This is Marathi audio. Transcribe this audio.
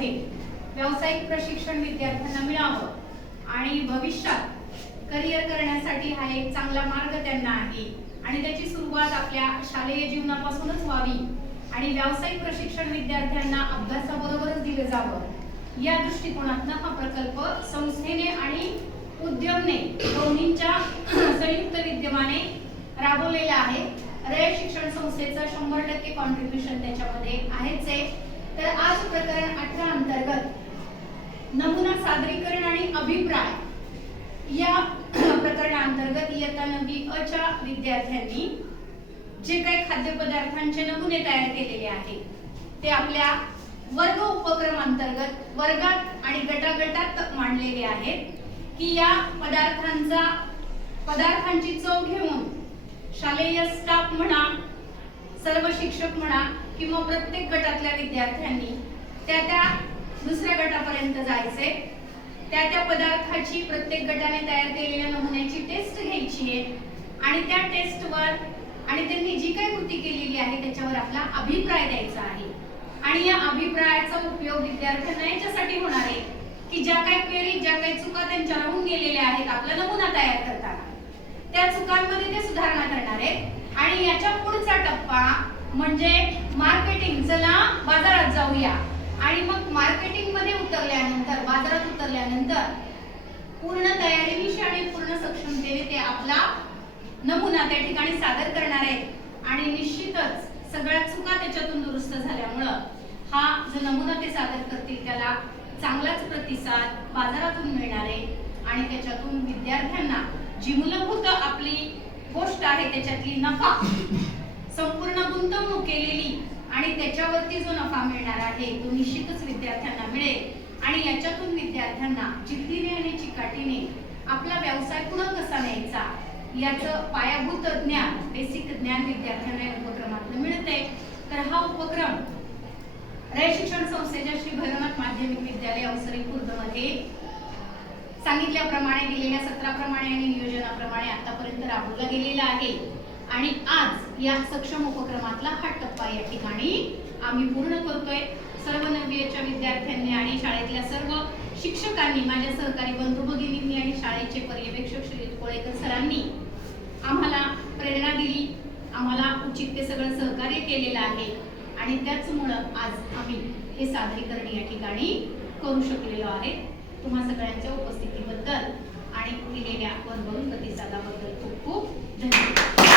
मध्ये व्यावसायिक प्रशिक्षण विद्यार्थ्यांना मिळावं आणि भविष्यात करिअर करण्यासाठी हा एक चांगला मार्ग त्यांना आहे आणि त्याची सुरुवात आपल्या शालेय जीवनापासूनच व्हावी आणि व्यावसायिक प्रशिक्षण विद्यार्थ्यांना अभ्यासाबरोबरच दिलं जावं या दृष्टिकोनातून हा प्रकल्प संस्थेने आणि उद्यमने दोन्हींच्या संयुक्त विद्यमाने राबवलेला आहे। रयत शिक्षण संस्थेचं 100% कॉन्ट्रीब्युशन त्याच्यामध्ये आहेच आहे। तर आज प्रकरण 18 अंतर्गत नमुना सादरीकरण आणि अभिप्राय या प्रकरणांतर्गत इयत्ता 9वी अ च्या विद्यार्थ्यांनी जे काही खाद्यपदार्थांचे नमुने तयार केलेले आहेत ते आपल्या वर्ग उपक्रम अंतर्गत वर्गात आणि गटागटात मांडलेले आहेत की या पदार्थांची चव घेऊन शालेय स्टाफ म्हणा, सर्व शिक्षक म्हणा किंवा प्रत्येक गटातल्या विद्यार्थ्यांनी त्या दुसऱ्या गटापर्यंत जायचे, त्या पदार्थाची प्रत्येक गटाने तयार केलेल्या नमुन्याची टेस्ट घ्यायची आहे आणि त्या टेस्टवर आणि त्यांनी जी काही कृती केलेली आहे त्याच्यावर आपला अभिप्राय द्यायचा आहे आणि या अभिप्रायाचा उपयोग विद्यार्थ्यांना याच्यासाठी होणार आहे की ज्या काही क्वेरी, ज्या काही चुका त्यांच्या राहून गेलेल्या आहेत आपला नमुना तयार करताना त्या चुकांमध्ये ते सुधारणा करणार आहेत आणि याच्या पुढचा टप्पा म्हणजे मार्केटिंग। चला बाजारात जाऊया आणि मग मार्केटिंग मध्ये उतरल्यानंतर, बाजारात उतरल्यानंतर पूर्ण तयारीनिशी आणि पूर्ण सक्षमतेने ते आपला नमुना त्या ठिकाणी सादर करणार आहेत आणि निश्चितच सगळ्या चुका त्याच्यातून दुरुस्त झाल्यामुळे हा जो नमुना ते सादर करतील त्याला चांगलाच प्रतिसाद बाजारातून मिळणार आहे आणि त्याच्यातून विद्यार्थ्यांना जी मूलभूत आपली गोष्ट आहे त्याच्यातली नफा, संपूर्ण गुंतवणूक केलेली आणि त्याच्यावरती जो नफा मिळणार आहे तो निश्चितच विद्यार्थ्यांना मिळेल आणि याच्यातून विद्यार्थ्यांना जिद्दीने आणि चिकाटीने आपला व्यवसाय पुढे कसा न्यायचा याचं पायाभूत ज्ञान, बेसिक ज्ञान विद्यार्थ्यांना या उपक्रमातून मिळते। तर हा उपक्रम रयत शिक्षण संस्थेच्या श्री भैरवनाथ माध्यमिक विद्यालय अवसरी खुर्द मध्ये सांगितल्याप्रमाणे दिलेल्या सत्राप्रमाणे आणि नियोजनाप्रमाणे आतापर्यंत राबवला गेलेला आहे आणि आज या सक्षम उपक्रमातला हा टप्पा या ठिकाणी आम्ही पूर्ण करतोय। सर्व 9वी च्या विद्यार्थ्यांनी आणि शाळेतल्या सर्व शिक्षकांनी, माझ्या सहकारी बंधू भगिनींनी आणि शाळेचे पर्यवेक्षक श्री कोळेकर सरांनी आम्हाला प्रेरणा दिली, आम्हाला उचित ते सगळं सहकार्य केलेलं आहे आणि त्याचमुळे आज आम्ही हे सादरीकरण या ठिकाणी करू शकलेलो आहे। तुम्हा सगळ्यांच्या उपस्थितीबद्दल आणि दिलेल्या भरभरून प्रतिसादाबद्दल खूप खूप धन्यवाद।